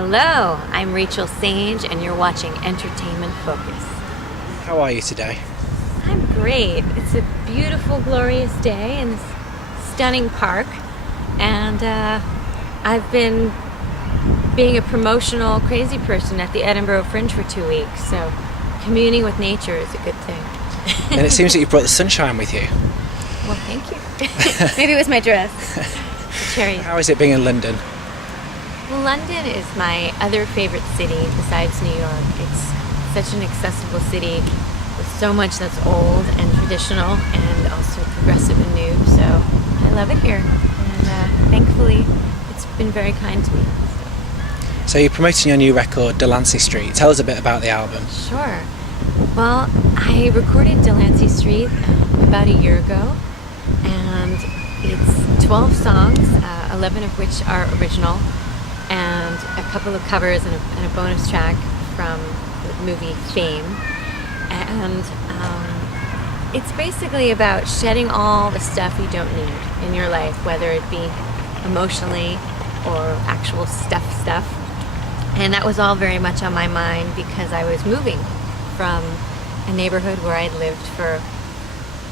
Hello, I'm Rachael Sage, and you're watching Entertainment Focus. How are you today? I'm great. It's a beautiful, glorious day in this stunning park, and I've been being a promotional crazy person at the Edinburgh Fringe for 2 weeks, so communing with nature is a good thing. And it seems that you brought the sunshine with you. Well, thank you. Maybe it was my dress. The cherries. How is it being in London? Well, London is my other favorite city besides New York. It's such an accessible city with so much that's old and traditional and also progressive and new. So I love it here. And thankfully, it's been very kind to me. So you're promoting your new record, Delancey Street. Tell us a bit about the album. Sure. Well, I recorded Delancey Street about a year ago. And it's 12 songs, 11 of which are original, and a couple of covers and a bonus track from the movie Fame. And it's basically about shedding all the stuff you don't need in your life, whether it be emotionally or actual stuff. And that was all very much on my mind because I was moving from a neighborhood where I'd lived for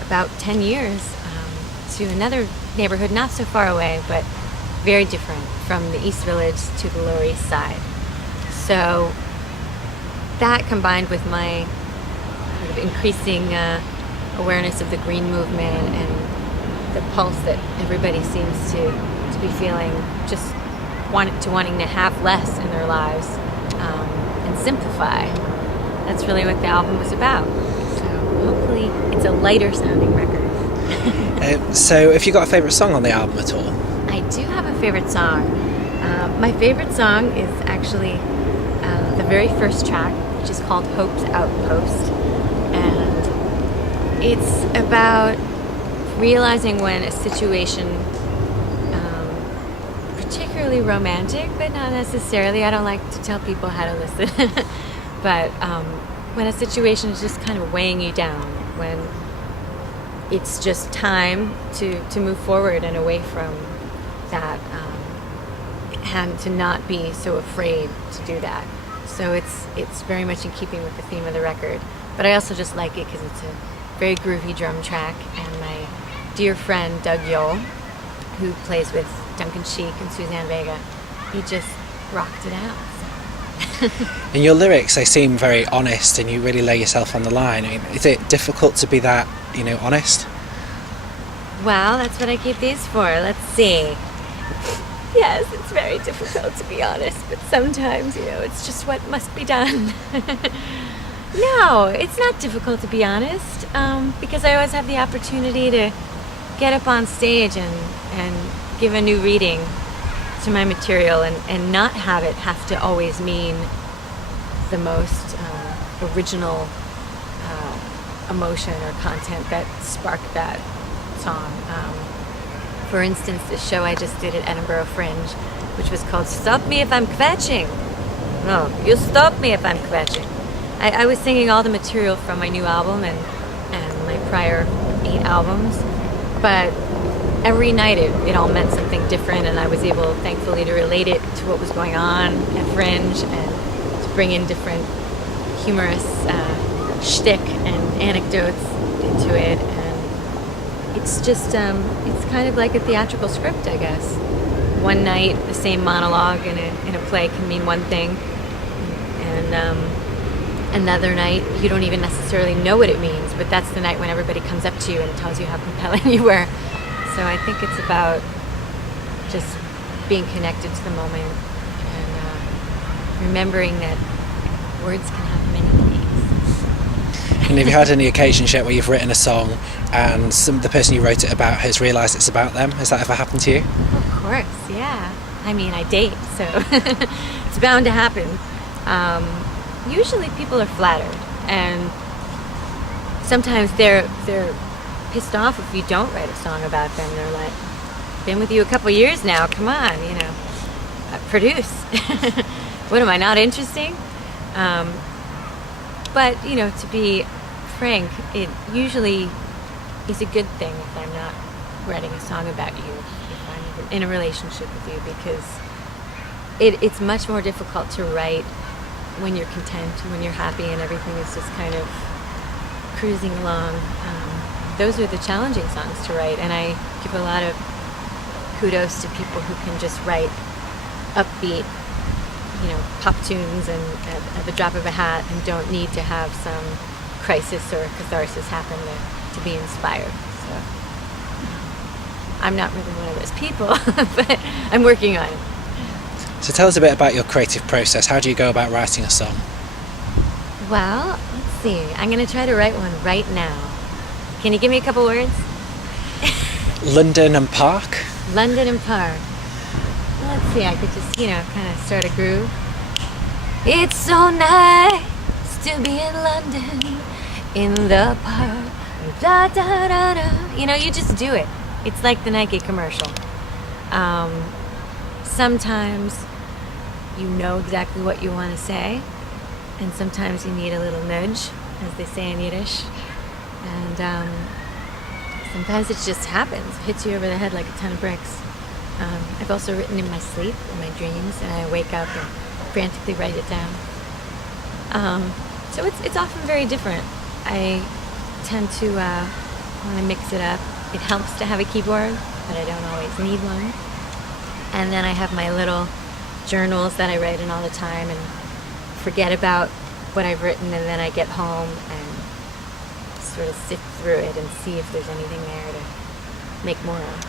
about 10 years to another neighborhood not so far away, but very different, from the East Village to the Lower East Side. So that, combined with my sort of increasing awareness of the green movement and the pulse that everybody seems to be feeling, just wanting to have less in their lives and simplify. That's really what the album was about. So hopefully it's a lighter sounding record. So have you got a favourite song on the album at all? I do have a favorite song. My favorite song is actually the very first track, which is called Hope's Outpost. And it's about realizing when a situation, particularly romantic, but not necessarily, I don't like to tell people how to listen, but when a situation is just kind of weighing you down, when it's just time to move forward and away from that, and to not be so afraid to do that. So it's very much in keeping with the theme of the record. But I also just like it because it's a very groovy drum track, and my dear friend Doug Yole, who plays with Duncan Sheik and Suzanne Vega, he just rocked it out. In your lyrics, they seem very honest, and you really lay yourself on the line. I mean, is it difficult to be that, honest? Well, that's what I keep these for. Let's see. Yes, it's very difficult to be honest, but sometimes, it's just what must be done. No, it's not difficult to be honest, because I always have the opportunity to get up on stage and give a new reading to my material and not have it have to always mean the most original emotion or content that sparked that song. For instance, the show I just did at Edinburgh Fringe, which was called Stop Me If I'm Kvetching. No, you stop me if I'm kvetching. I was singing all the material from my new album and my prior 8 albums, but every night it all meant something different, and I was able, thankfully, to relate it to what was going on at Fringe and to bring in different humorous shtick and anecdotes into it. It's just, it's kind of like a theatrical script, I guess. One night, the same monologue in a play can mean one thing, and another night, you don't even necessarily know what it means, but that's the night when everybody comes up to you and tells you how compelling you were. So I think it's about just being connected to the moment and remembering that words can have many meanings. And have you had any occasions yet where you've written a song and the person you wrote it about has realised it's about them? Has that ever happened to you? Of course, yeah. I mean, I date, so it's bound to happen. Usually people are flattered, and sometimes they're pissed off if you don't write a song about them. They're like, been with you a couple years now, come on, produce. What, am I not interesting? But, to be frank, it usually is a good thing if I'm not writing a song about you, if I'm in a relationship with you, because it's much more difficult to write when you're content, when you're happy, and everything is just kind of cruising along. Those are the challenging songs to write, and I give a lot of kudos to people who can just write upbeat, pop tunes and at the drop of a hat, and don't need to have some crisis or catharsis happen to be inspired. So I'm not really one of those people, but I'm working on it. So tell us a bit about your creative process. How do you go about writing a song? Well, let's see. I'm going to try to write one right now. Can you give me a couple words? London and Park? London and Park. Well, let's see. I could just, kind of start a groove. It's so nice to be in London, in the park. Da, da, da, da. You just do it. It's like the Nike commercial. Sometimes you know exactly what you want to say, and sometimes you need a little nudge, as they say in Yiddish. And sometimes it just happens, hits you over the head like a ton of bricks. I've also written in my sleep, in my dreams, and I wake up and frantically write it down. So it's often very different. I tend to want to mix it up. It helps to have a keyboard, but I don't always need one. And then I have my little journals that I write in all the time and forget about what I've written, and then I get home and sort of sift through it and see if there's anything there to make more of.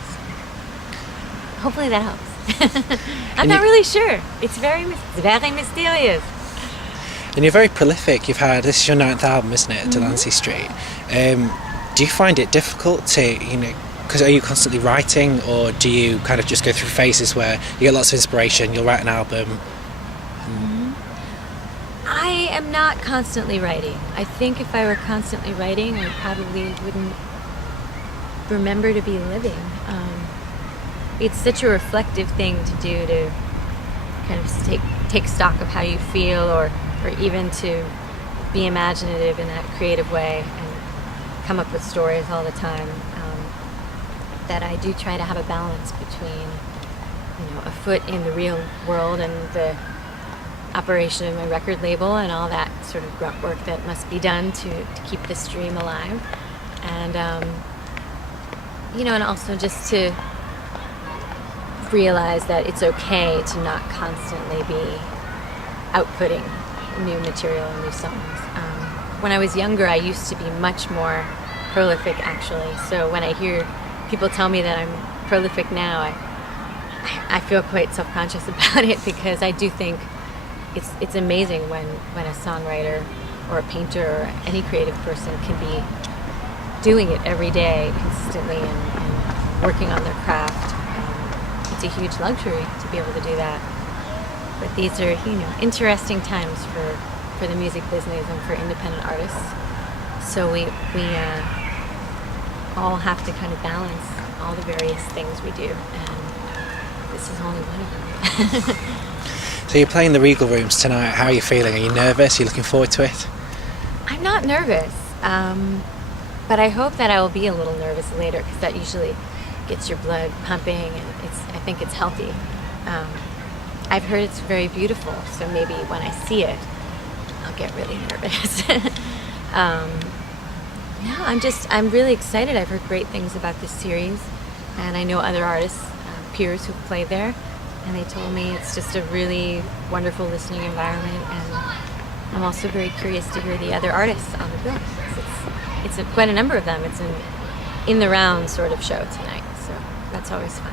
So hopefully that helps. I'm not really sure. It's very mysterious. And you're very prolific. This is your 9th album, isn't it, Delancey Street? Do you find it difficult to, because are you constantly writing, or do you kind of just go through phases where you get lots of inspiration, you'll write an album? I am not constantly writing. I think if I were constantly writing, I probably wouldn't remember to be living. It's such a reflective thing to do, to kind of take stock of how you feel, or even to be imaginative in that creative way and come up with stories all the time. That I do try to have a balance between, a foot in the real world and the operation of my record label and all that sort of grunt work that must be done to keep this dream alive. And, and also just to realize that it's okay to not constantly be outputting new material and new songs. When I was younger, I used to be much more prolific, actually. So when I hear people tell me that I'm prolific now, I feel quite self-conscious about it, because I do think it's amazing when a songwriter or a painter or any creative person can be doing it every day consistently and working on their craft. It's a huge luxury to be able to do that. But these are, interesting times for the music business and for independent artists. So we all have to kind of balance all the various things we do, and this is only one of them. So you're playing the Regal Rooms tonight. How are you feeling? Are you nervous? Are you looking forward to it? I'm not nervous, but I hope that I will be a little nervous later, because that usually gets your blood pumping, and I think it's healthy. I've heard it's very beautiful, so maybe when I see it, I'll get really nervous. I'm really excited. I've heard great things about this series, and I know other artists, peers who've played there, and they told me it's just a really wonderful listening environment, and I'm also very curious to hear the other artists on the bill. It's quite a number of them. It's an in-the-round sort of show tonight, so that's always fun.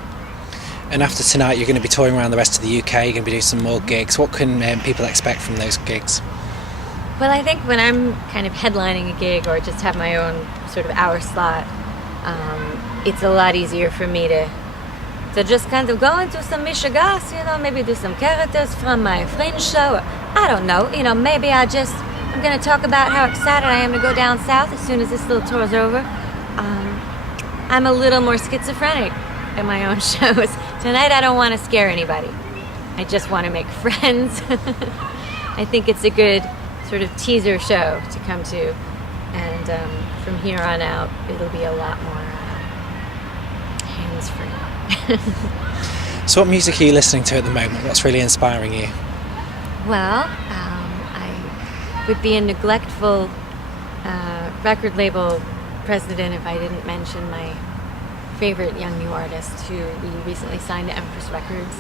And after tonight, you're going to be touring around the rest of the UK, you're going to be doing some more gigs. What can people expect from those gigs? Well, I think when I'm kind of headlining a gig or just have my own sort of hour slot, it's a lot easier for me to just kind of go into some Michigas, maybe do some characters from my Fringe show. I don't know, maybe I'm going to talk about how excited I am to go down south as soon as this little tour's over. I'm a little more schizophrenic in my own shows. Tonight I don't want to scare anybody. I just want to make friends. I think it's a good sort of teaser show to come to, and from here on out it'll be a lot more hands-free. So what music are you listening to at the moment? What's really inspiring you? Well, I would be a neglectful record label president if I didn't mention my favorite young new artist who we recently signed to Empress Records,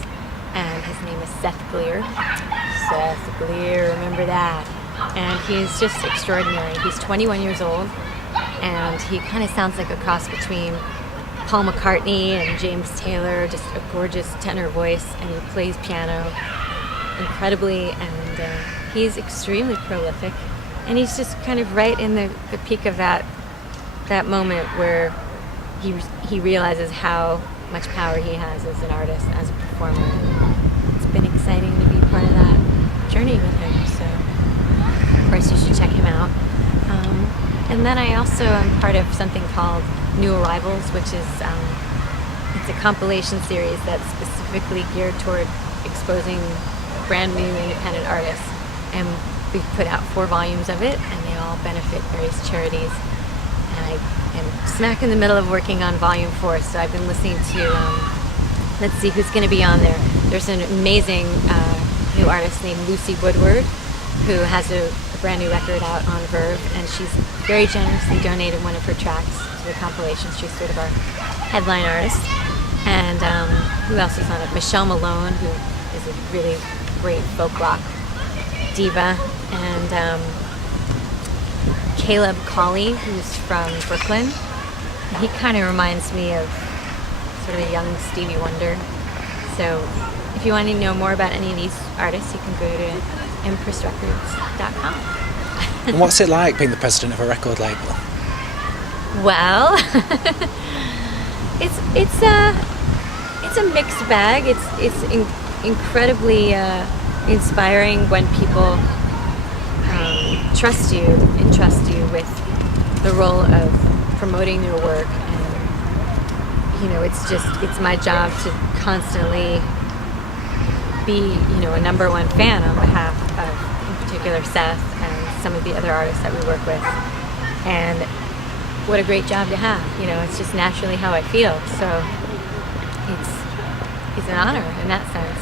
and his name is Seth Gleer. Seth Gleer, remember that. And he's just extraordinary. He's 21 years old, and he kind of sounds like a cross between Paul McCartney and James Taylor, just a gorgeous tenor voice, and he plays piano incredibly, and he's extremely prolific, and he's just kind of right in the peak of that moment where he realizes how much power he has as an artist, as a performer. And it's been exciting to be part of that journey with him, so of course you should check him out. And then I also am part of something called New Arrivals, which is it's a compilation series that's specifically geared toward exposing brand new independent artists, and we've put out 4 volumes of it, and they all benefit various charities. And I am smack in the middle of working on volume 4, so I've been listening to let's see who's going to be on there. There's an amazing new artist named Lucy Woodward, who has a brand new record out on Verve, and she's very generously donated one of her tracks to the compilation. She's sort of our headline artist. And who else is on it? Michelle Malone, who is a really great folk rock diva, and Caleb Colley, who's from Brooklyn. He kind of reminds me of sort of a young Stevie Wonder. So if you want to know more about any of these artists, you can go to empressrecords.com. And what's it like being the president of a record label? Well, it's a mixed bag. It's incredibly inspiring when people entrust you with the role of promoting their work, and it's my job to constantly be a number one fan on behalf of, in particular, Seth and some of the other artists that we work with. And what a great job to have. It's just naturally how I feel. So it's an honor in that sense.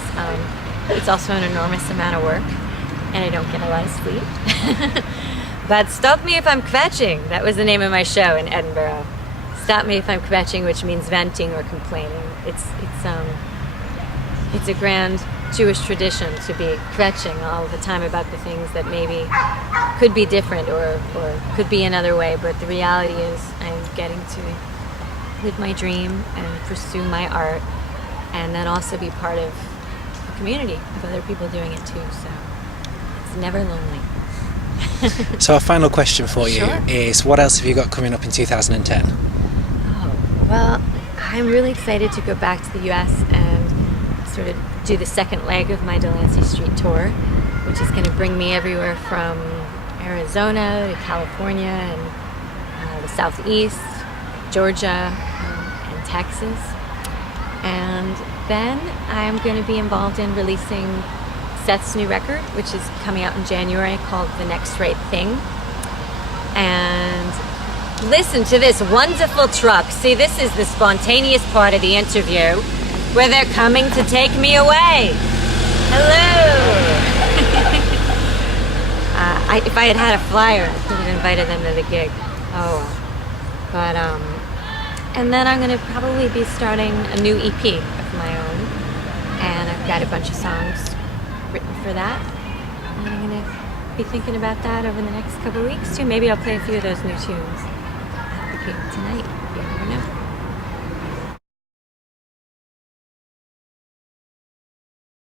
It's also an enormous amount of work, and I don't get a lot of sleep. But Stop Me If I'm Kvetching, that was the name of my show in Edinburgh. Stop Me If I'm Kvetching, which means venting or complaining. It's a grand Jewish tradition to be kvetching all the time about the things that maybe could be different or could be another way, but the reality is I'm getting to live my dream and pursue my art, and then also be part of a community of other people doing it too, so it's never lonely. So our final question for you Sure. is, what else have you got coming up in 2010? Oh, well, I'm really excited to go back to the US and sort of do the second leg of my Delancey Street tour, which is going to bring me everywhere from Arizona to California and the Southeast, Georgia, and Texas. And then I'm going to be involved in releasing Seth's new record, which is coming out in January, called The Next Right Thing. And listen to this wonderful truck. See, this is the spontaneous part of the interview where they're coming to take me away. Hello. If I had had a flyer, I could have invited them to the gig. Oh, but and then I'm going to probably be starting a new EP of my own, and I've got a bunch of songs written for that, and I'm going to be thinking about that over the next couple of weeks too. Maybe I'll play a few of those new tunes at the gig tonight. You never know.